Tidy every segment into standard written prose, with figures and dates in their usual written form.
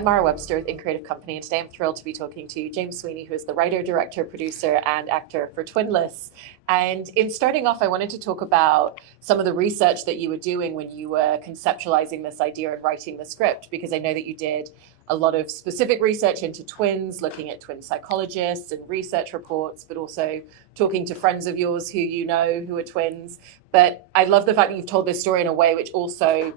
I'm Mara Webster with In Creative Company, and today I'm thrilled to be talking to James Sweeney, who is the writer, director, producer, and actor for Twinless. And in starting off, I wanted to talk about some of the research that you were doing when you were conceptualizing this idea and writing the script, because I know that you did a lot of specific research into twins, looking at twin psychologists and research reports, but also talking to friends of yours who you know who are twins. But I love the fact that you've told this story in a way which also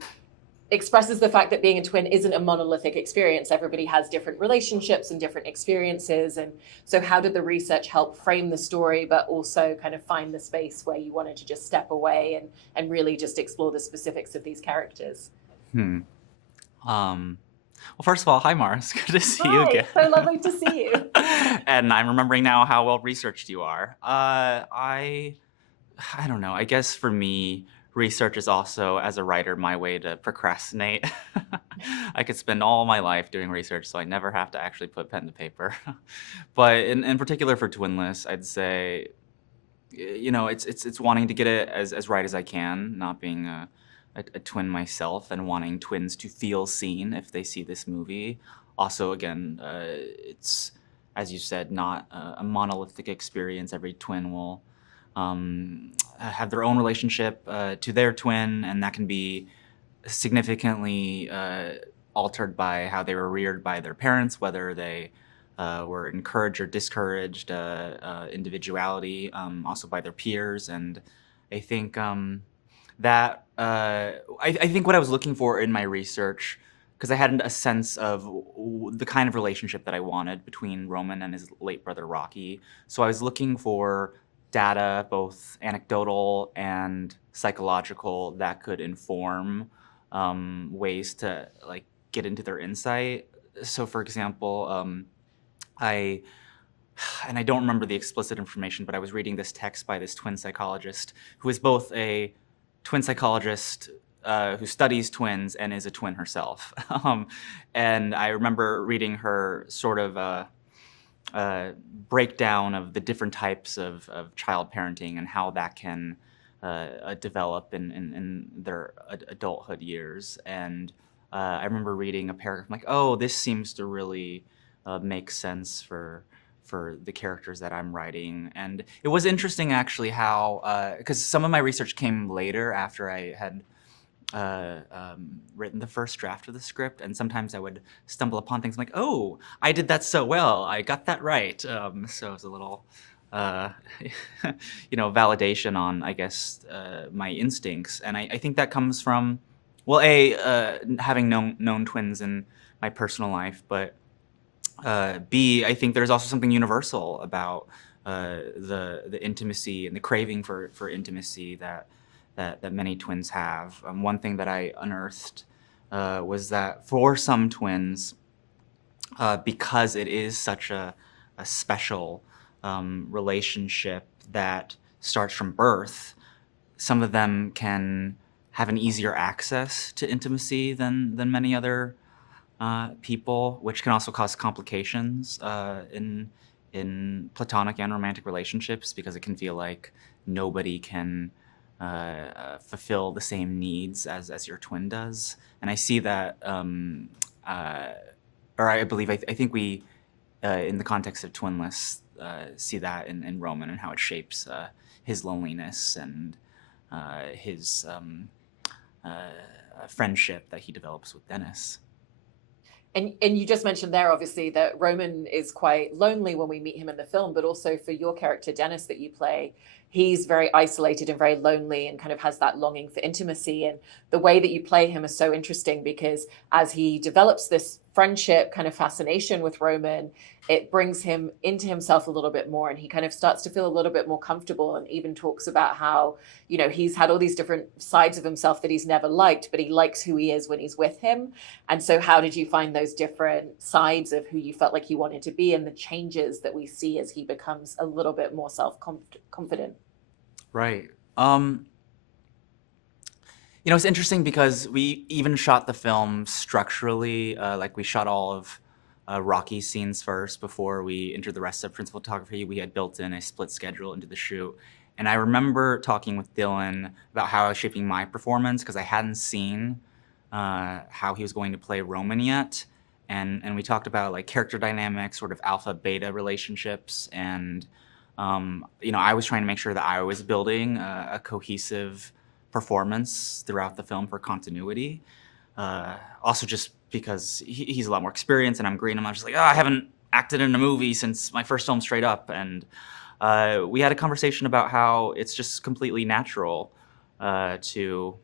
expresses the fact that being a twin isn't a monolithic experience. Everybody has different relationships and different experiences. And so how did the research help frame the story, but also kind of find the space where you wanted to just step away and really just explore the specifics of these characters? Well, first of all, hi, Mars. Good to see you again. So lovely to see you. And I'm remembering now how well researched you are. I don't know. I guess for me, research is also, as a writer, my way to procrastinate. I could spend all my life doing research, so I never have to actually put pen to paper. But in particular for Twinless, I'd say, it's wanting to get it as right as I can, not being a twin myself and wanting twins to feel seen if they see this movie. Also, again, it's, as you said, not a monolithic experience. Every twin will have their own relationship to their twin, and that can be significantly altered by how they were reared by their parents, whether they were encouraged or discouraged, individuality, also by their peers. And I think that I think what I was looking for in my research, because I had a sense of the kind of relationship that I wanted between Roman and his late brother Rocky. So I was looking for data, both anecdotal and psychological, that could inform ways to get into their insight. So, for example, I don't remember the explicit information, but I was reading this text by this twin psychologist who is both a twin psychologist who studies twins and is a twin herself. And I remember reading her sort of breakdown of the different types of child parenting and how that can develop in their adulthood years. And I remember reading a paragraph like, oh, this seems to really make sense for the characters that I'm writing. And it was interesting actually how, because some of my research came later after I had written the first draft of the script, and sometimes I would stumble upon things like, oh, I did that so well, I got that right. So it's a little, validation on, I guess, my instincts. And I think that comes from, well, having known twins in my personal life, but B, I think there's also something universal about the intimacy and the craving for intimacy that many twins have. One thing that I unearthed was that for some twins, because it is such a special relationship that starts from birth, some of them can have an easier access to intimacy than many other people, which can also cause complications in platonic and romantic relationships, because it can feel like nobody can fulfill the same needs as your twin does. And I see that, or I believe, I think we, in the context of Twinless, see that in Roman and how it shapes his loneliness and his friendship that he develops with Dennis. And you just mentioned there, obviously, that Roman is quite lonely when we meet him in the film, but also for your character, Dennis, that you play, he's very isolated and very lonely and kind of has that longing for intimacy. And the way that you play him is so interesting, because as he develops this friendship kind of fascination with Roman, it brings him into himself a little bit more, and he kind of starts to feel a little bit more comfortable, and even talks about how, he's had all these different sides of himself that he's never liked, but he likes who he is when he's with him. And so how did you find those different sides of who you felt like he wanted to be, and the changes that we see as he becomes a little bit more self-confident? Right. It's interesting because we even shot the film structurally, like we shot all of Rocky's scenes first before we entered the rest of principal photography. We had built in a split schedule into the shoot. And I remember talking with Dylan about how I was shaping my performance, because I hadn't seen how he was going to play Roman yet. and we talked about like character dynamics, sort of alpha beta relationships, and I was trying to make sure that I was building a cohesive performance throughout the film for continuity. Also, just because he's a lot more experienced and I'm green, I'm just like, I haven't acted in a movie since my first film straight up, and we had a conversation about how it's just completely natural to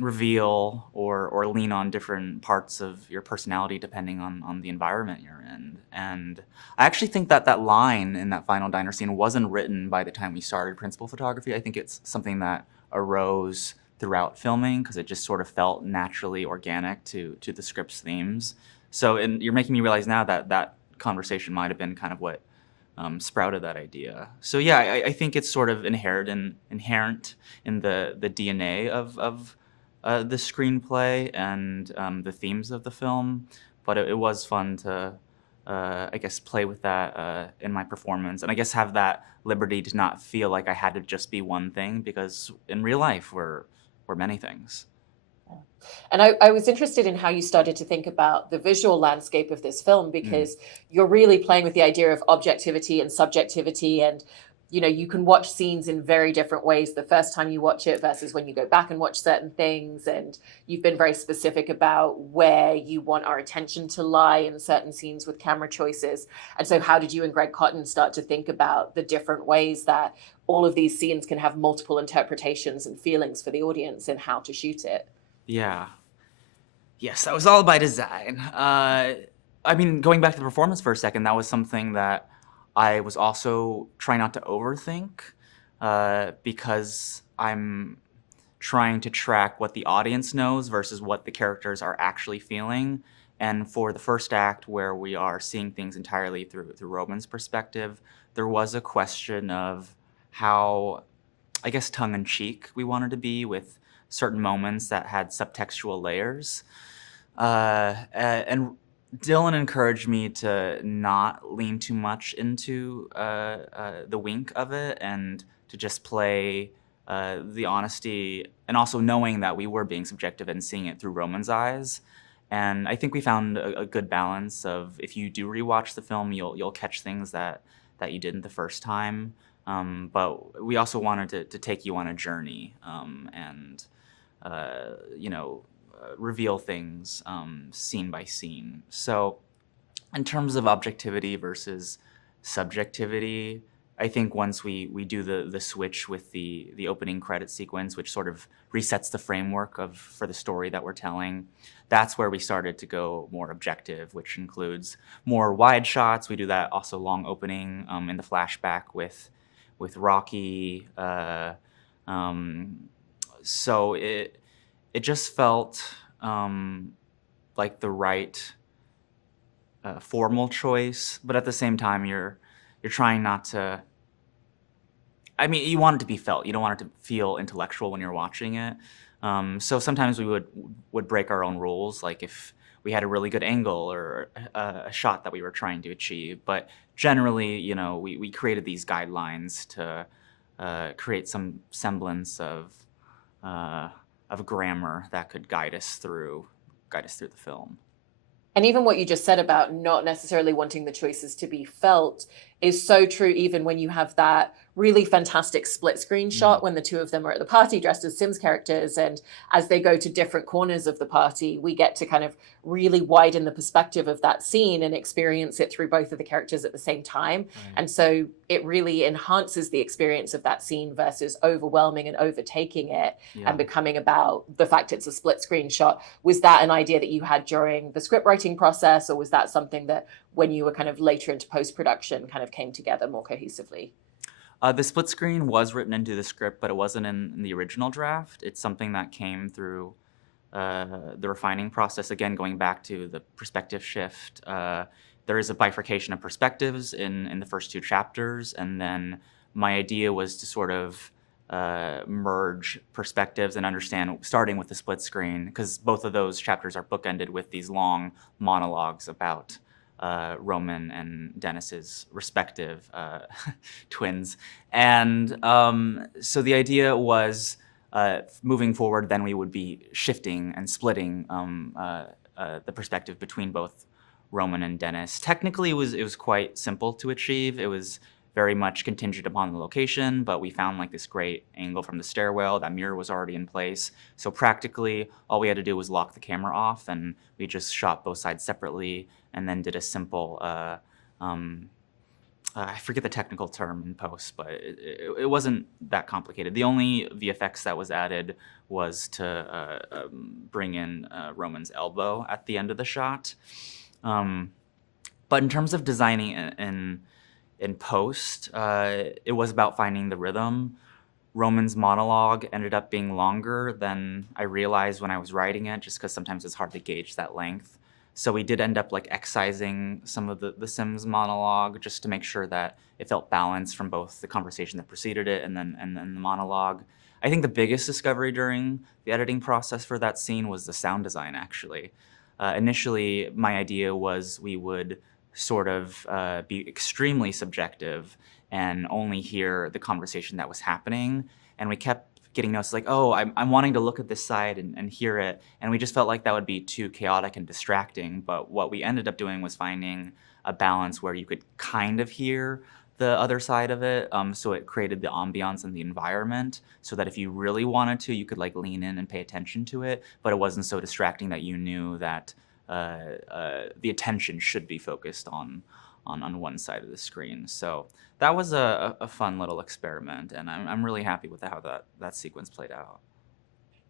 reveal or lean on different parts of your personality depending on the environment you're in. And I actually think that that line in that final diner scene wasn't written by the time we started principal photography. I think it's something that arose throughout filming because it just sort of felt naturally organic to the script's themes. So, and you're making me realize now that that conversation might have been kind of what sprouted that idea. So yeah, I think it's sort of inherent in the DNA of the screenplay and the themes of the film. But it was fun to, I guess, play with that in my performance, and I guess have that liberty to not feel like I had to just be one thing, because in real life we're many things. And I was interested in how you started to think about the visual landscape of this film, because you're really playing with the idea of objectivity and subjectivity. And, you can watch scenes in very different ways the first time you watch it versus when you go back and watch certain things. And you've been very specific about where you want our attention to lie in certain scenes with camera choices. And so how did you and Greg Cotton start to think about the different ways that all of these scenes can have multiple interpretations and feelings for the audience and how to shoot it? Yeah. Yes, that was all by design. I mean, going back to the performance for a second, that was something that I was also trying not to overthink, because I'm trying to track what the audience knows versus what the characters are actually feeling. And for the first act, where we are seeing things entirely through Roman's perspective, there was a question of how, I guess, tongue-in-cheek we wanted to be with certain moments that had subtextual layers. And Dylan encouraged me to not lean too much into the wink of it, and to just play the honesty, and also knowing that we were being subjective and seeing it through Roman's eyes. And I think we found a good balance of, if you do rewatch the film, you'll catch things that you didn't the first time. But we also wanted to take you on a journey, and reveal things scene by scene. So in terms of objectivity versus subjectivity, I think once we do the switch with the opening credit sequence, which sort of resets the framework for the story that we're telling, that's where we started to go more objective, which includes more wide shots. We do that also long opening in the flashback with Rocky. So it just felt like the right formal choice, but at the same time, you're trying not to. I mean, you want it to be felt. You don't want it to feel intellectual when you're watching it. So sometimes we would break our own rules, like if we had a really good angle or a shot that we were trying to achieve. But generally, we created these guidelines to create some semblance of grammar that could guide us through the film. And even what you just said about not necessarily wanting the choices to be felt is so true, even when you have that really fantastic split screen shot when the two of them are at the party dressed as Sims characters. And as they go to different corners of the party, we get to kind of really widen the perspective of that scene and experience it through both of the characters at the same time. Right. And so it really enhances the experience of that scene versus overwhelming and overtaking it and becoming about the fact it's a split screen shot. Was that an idea that you had during the script writing process, or was that something that when you were kind of later into post-production kind of came together more cohesively? The split screen was written into the script, but it wasn't in the original draft. It's something that came through the refining process. Again, going back to the perspective shift, there is a bifurcation of perspectives in the first two chapters, and then my idea was to sort of merge perspectives and understand, starting with the split screen, because both of those chapters are bookended with these long monologues about Roman and Dennis's respective twins. And so the idea was, moving forward, then we would be shifting and splitting the perspective between both Roman and Dennis. Technically, it was quite simple to achieve. It was very much contingent upon the location, but we found like this great angle from the stairwell. That mirror was already in place. So practically, all we had to do was lock the camera off, and we just shot both sides separately, and then did a simple, I forget the technical term in post, but it wasn't that complicated. The only VFX that was added was to bring in Roman's elbow at the end of the shot. But in terms of designing in post, it was about finding the rhythm. Roman's monologue ended up being longer than I realized when I was writing it, just because sometimes it's hard to gauge that length. So we did end up like excising some of the Sims monologue just to make sure that it felt balanced from both the conversation that preceded it and then the monologue. I think the biggest discovery during the editing process for that scene was the sound design, actually. Initially, my idea was we would sort of be extremely subjective and only hear the conversation that was happening. And we kept getting notes like, oh, I'm wanting to look at this side and hear it. And we just felt like that would be too chaotic and distracting. But what we ended up doing was finding a balance where you could kind of hear the other side of it. So it created the ambiance and the environment so that if you really wanted to, you could like lean in and pay attention to it. But it wasn't so distracting that you knew that the attention should be focused on one side of the screen. So that was a fun little experiment, and I'm really happy with how that sequence played out.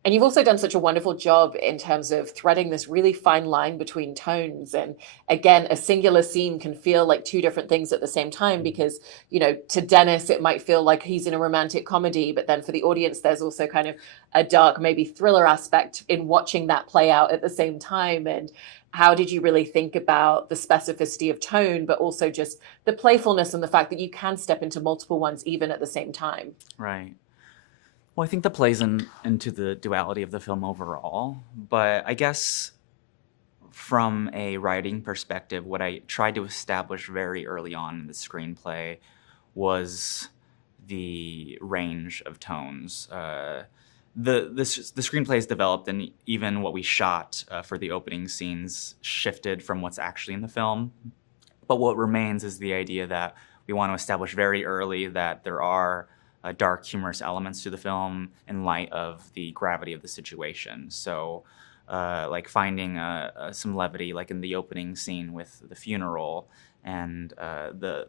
And you've also done such a wonderful job in terms of threading this really fine line between tones. And again, a singular scene can feel like two different things at the same time because, to Dennis, it might feel like he's in a romantic comedy, but then for the audience, there's also kind of a dark, maybe thriller aspect in watching that play out at the same time. And how did you really think about the specificity of tone, but also just the playfulness and the fact that you can step into multiple ones even at the same time? Right. Well, I think that plays into the duality of the film overall, but I guess from a writing perspective, what I tried to establish very early on in the screenplay was the range of tones. The screenplay is developed, and even what we shot for the opening scenes shifted from what's actually in the film. But what remains is the idea that we want to establish very early that there are dark, humorous elements to the film in light of the gravity of the situation. So, like finding some levity, like in the opening scene with the funeral and the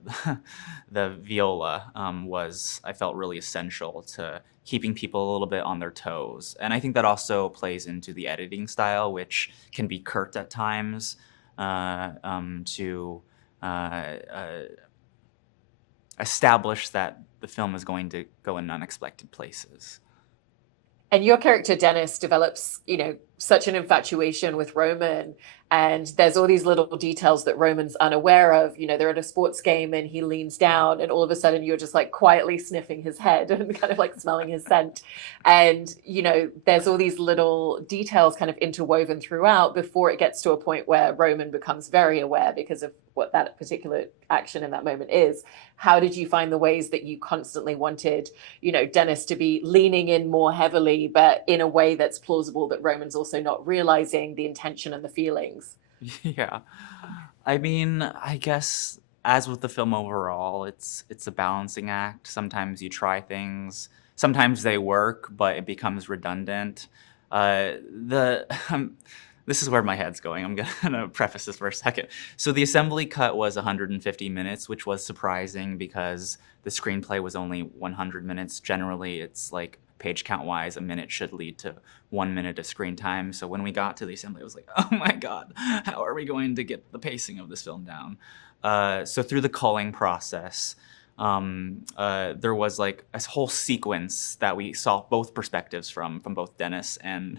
the viola was, I felt, really essential to keeping people a little bit on their toes. And I think that also plays into the editing style, which can be curt at times to establish that the film is going to go in unexpected places. And your character, Dennis, develops, such an infatuation with Roman. And there's all these little details that Roman's unaware of. They're at a sports game and he leans down and all of a sudden you're just like quietly sniffing his head and kind of like smelling his scent. And, there's all these little details kind of interwoven throughout before it gets to a point where Roman becomes very aware because of what that particular action in that moment is. How did you find the ways that you constantly wanted, Dennis to be leaning in more heavily, but in a way that's plausible that Roman's also not realizing the intention and the feelings? Yeah. I mean, I guess as with the film overall, it's a balancing act. Sometimes you try things, sometimes they work, but it becomes redundant. This is where my head's going. I'm gonna preface this for a second. So the assembly cut was 150 minutes, which was surprising because the screenplay was only 100 minutes. Generally, it's like page count wise, a minute should lead to 1 minute of screen time. So when we got to the assembly, I was like, oh my God, how are we going to get the pacing of this film down? So through the culling process, there was like a whole sequence that we saw both perspectives from both Dennis and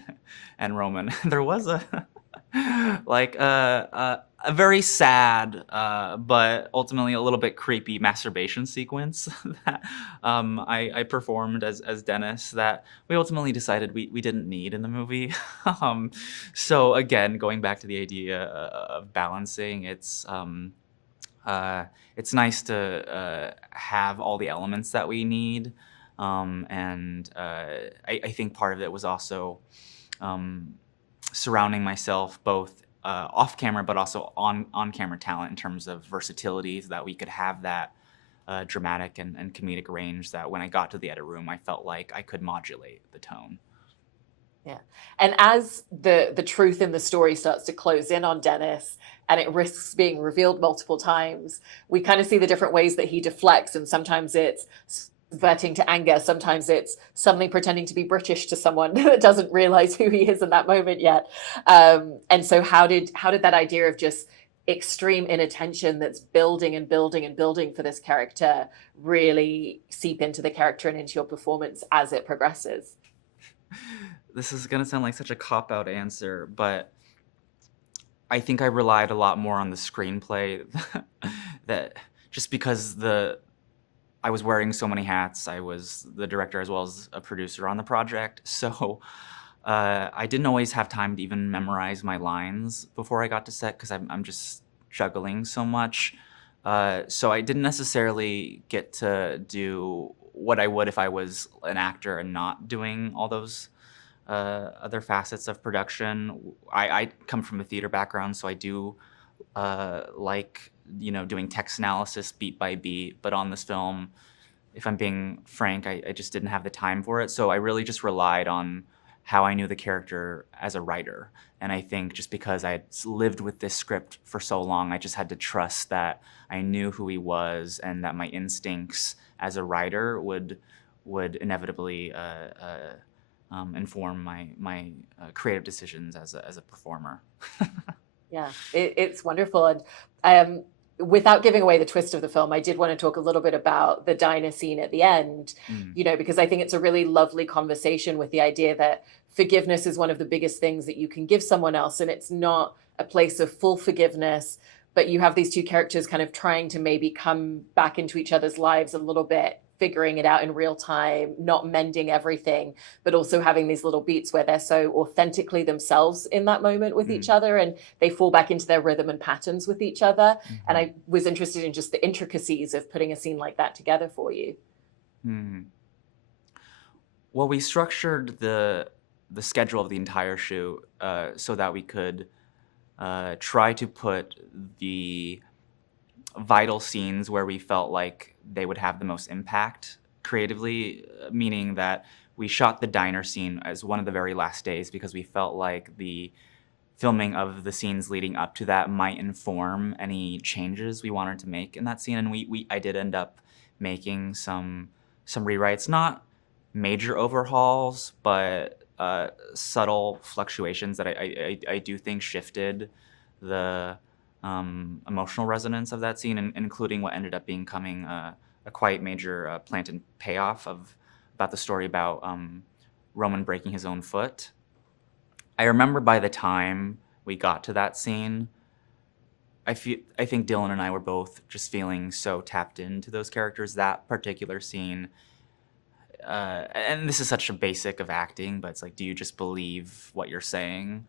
Roman. There was a a very sad but ultimately a little bit creepy masturbation sequence that I performed as Dennis that we ultimately decided we didn't need in the movie. So again, going back to the idea of balancing, it's nice to have all the elements that we need. And I think part of it was also surrounding myself both off camera, but also on camera talent in terms of versatility, so that we could have that dramatic and comedic range that when I got to the edit room, I felt like I could modulate the tone. Yeah. And as the truth in the story starts to close in on Dennis and it risks being revealed multiple times, we kind of see the different ways that he deflects. And sometimes it's subverting to anger. Sometimes it's suddenly pretending to be British to someone that doesn't realize who he is in that moment yet. And so how did that idea of just extreme inattention that's building and building and building for this character really seep into the character and into your performance as it progresses? This is gonna sound like such a cop-out answer, but I think I relied a lot more on the screenplay that just because I was wearing so many hats. I was the director as well as a producer on the project, so I didn't always have time to even memorize my lines before I got to set because I'm just juggling so much. So I didn't necessarily get to do what I would if I was an actor and not doing all those other facets of production. I come from a theater background, so I do like doing text analysis beat by beat. But on this film, if I'm being frank, I just didn't have the time for it. So I really just relied on how I knew the character as a writer. And I think just because I had lived with this script for so long, I just had to trust that I knew who he was and that my instincts as a writer would inevitably inform my creative decisions as a performer. Yeah, it's wonderful. And without giving away the twist of the film, I did want to talk a little bit about the diner scene at the end, because I think it's a really lovely conversation with the idea that forgiveness is one of the biggest things that you can give someone else. And it's not a place of full forgiveness, but you have these two characters kind of trying to maybe come back into each other's lives a little bit, figuring it out in real time, not mending everything, but also having these little beats where they're so authentically themselves in that moment with each other, and they fall back into their rhythm and patterns with each other. And I was interested in just the intricacies of putting a scene like that together for you. Well, we structured the schedule of the entire shoot so that we could try to put the vital scenes where we felt like they would have the most impact creatively, meaning that we shot the diner scene as one of the very last days because we felt like the filming of the scenes leading up to that might inform any changes we wanted to make in that scene. And I did end up making some rewrites, not major overhauls, but subtle fluctuations that I do think shifted the emotional resonance of that scene, including what ended up becoming a quite major planted payoff about the story about Roman breaking his own foot. I remember by the time we got to that scene, I think Dylan and I were both just feeling so tapped into those characters. That particular scene, and this is such a basic of acting, but it's like, do you just believe what you're saying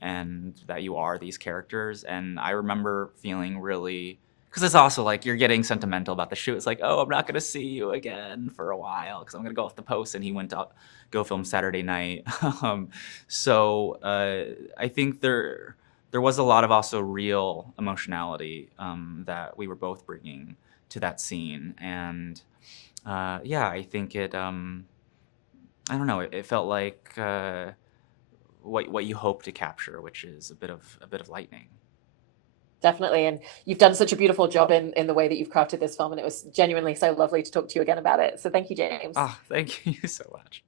and that you are these characters? And I remember feeling really, because it's also like you're getting sentimental about the shoot. It's like, oh, I'm not going to see you again for a while because I'm going to go off the post, and he went to go film Saturday night. So I think there was a lot of also real emotionality that we were both bringing to that scene. And yeah, I think it, I don't know, it felt like what you hope to capture, which is a bit of lightning. Definitely. And you've done such a beautiful job in the way that you've crafted this film. And it was genuinely so lovely to talk to you again about it. So thank you, James. Oh, thank you so much.